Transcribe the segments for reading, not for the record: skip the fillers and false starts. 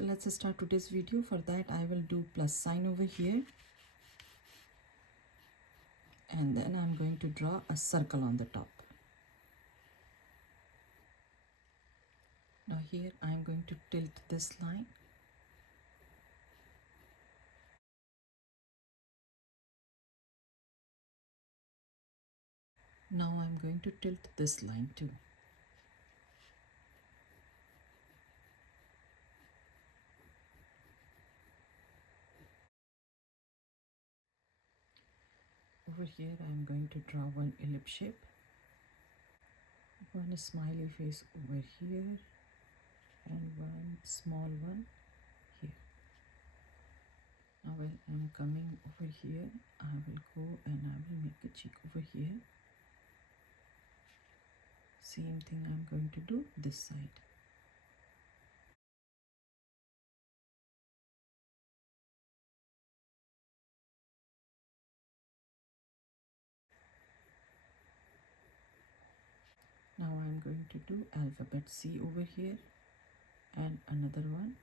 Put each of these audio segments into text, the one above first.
So let's start today's video. For that I will do plus sign over here, and then I'm going to draw a circle on the top. Now here I'm going to tilt this line. Now I'm going to tilt this line too. Over here I'm going to draw one ellipse shape, one smiley face over here, and one small one here. Now when I'm coming over here, I will go and I will make a cheek over here. Same thing I'm going to do this side. Now I'm going to do alphabet C over here and another one.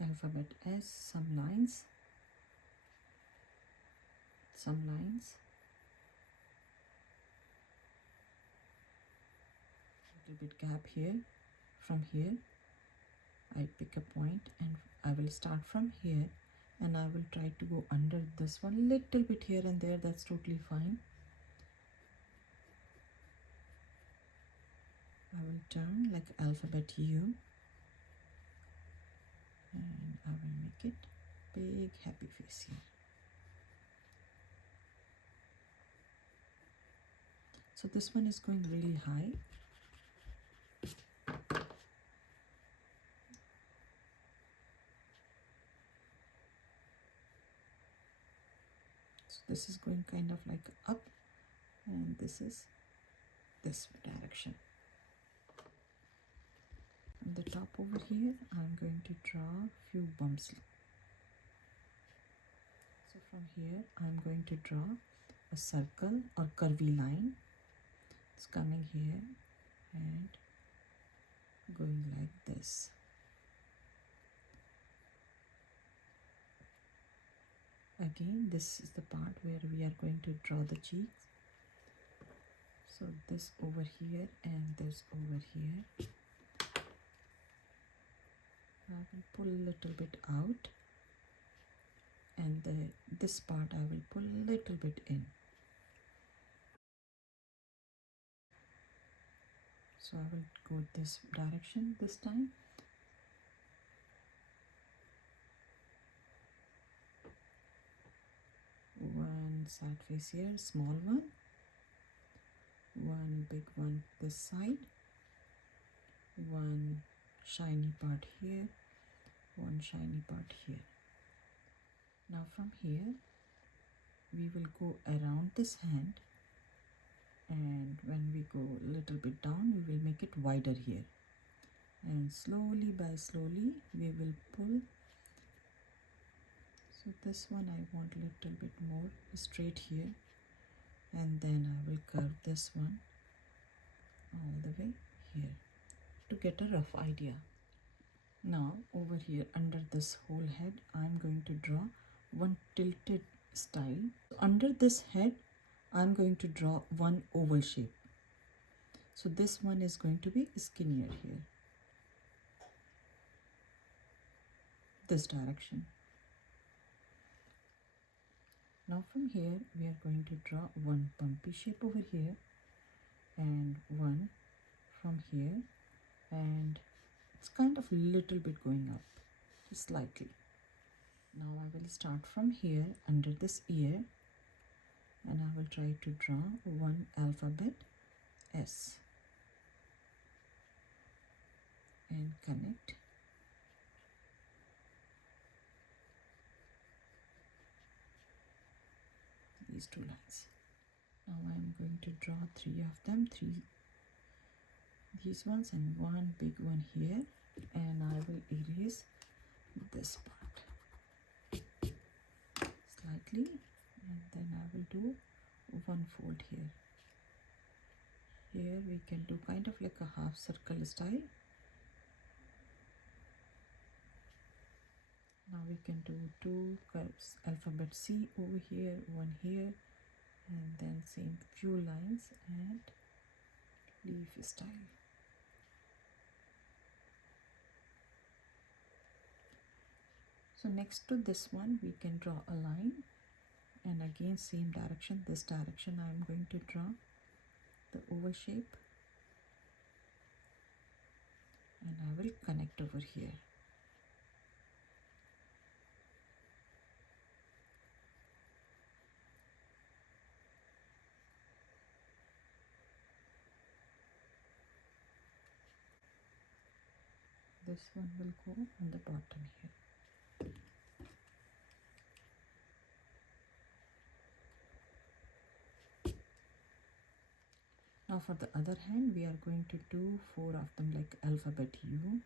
Alphabet S, some lines, little bit gap here. From here I pick a point and I will start from here, and I will try to go under this one little bit here and there. That's totally fine. I will turn like alphabet U, and I will make it big happy face here. So this one is going really high. So this is going kind of like up, and this is this direction. On the top over here I'm going to draw a few bumps. So from here I'm going to draw a circle or curvy line. It's coming here and going like this. Again, this is the part where we are going to draw the cheeks. So this over here and this over here. I will pull a little bit out, and this part I will pull a little bit in. So I will go this direction this time. One side face here, small one. One big one this side. One shiny part here. One shiny part here. Now from here we will go around this hand, and when we go a little bit down we will make it wider here, and slowly we will pull. So this one I want a little bit more straight here, and then I will curve this one all the way here to get a rough idea. Now over here under this whole head I'm going to draw one tilted style. So under this head I'm going to draw one oval shape. So this one is going to be skinnier here, this direction. Now from here we are going to draw one bumpy shape over here, and one from here, and it's kind of a little bit going up, just slightly. Now I will start from here under this ear, and I will try to draw one alphabet S and connect. These two lines. Now I'm going to draw three of them, these ones and one big one here, and I will erase this part slightly, and then I will do one fold here. Here we can do kind of like a half circle style. Now we can do two curves, alphabet C over here, one here, and then same few lines and leaf style. So next to this one we can draw a line, and again same direction, this direction I am going to draw the oval shape, and I will connect over here. This one will go on the bottom here. Now for the other hand, we are going to do 4 of them like alphabet U,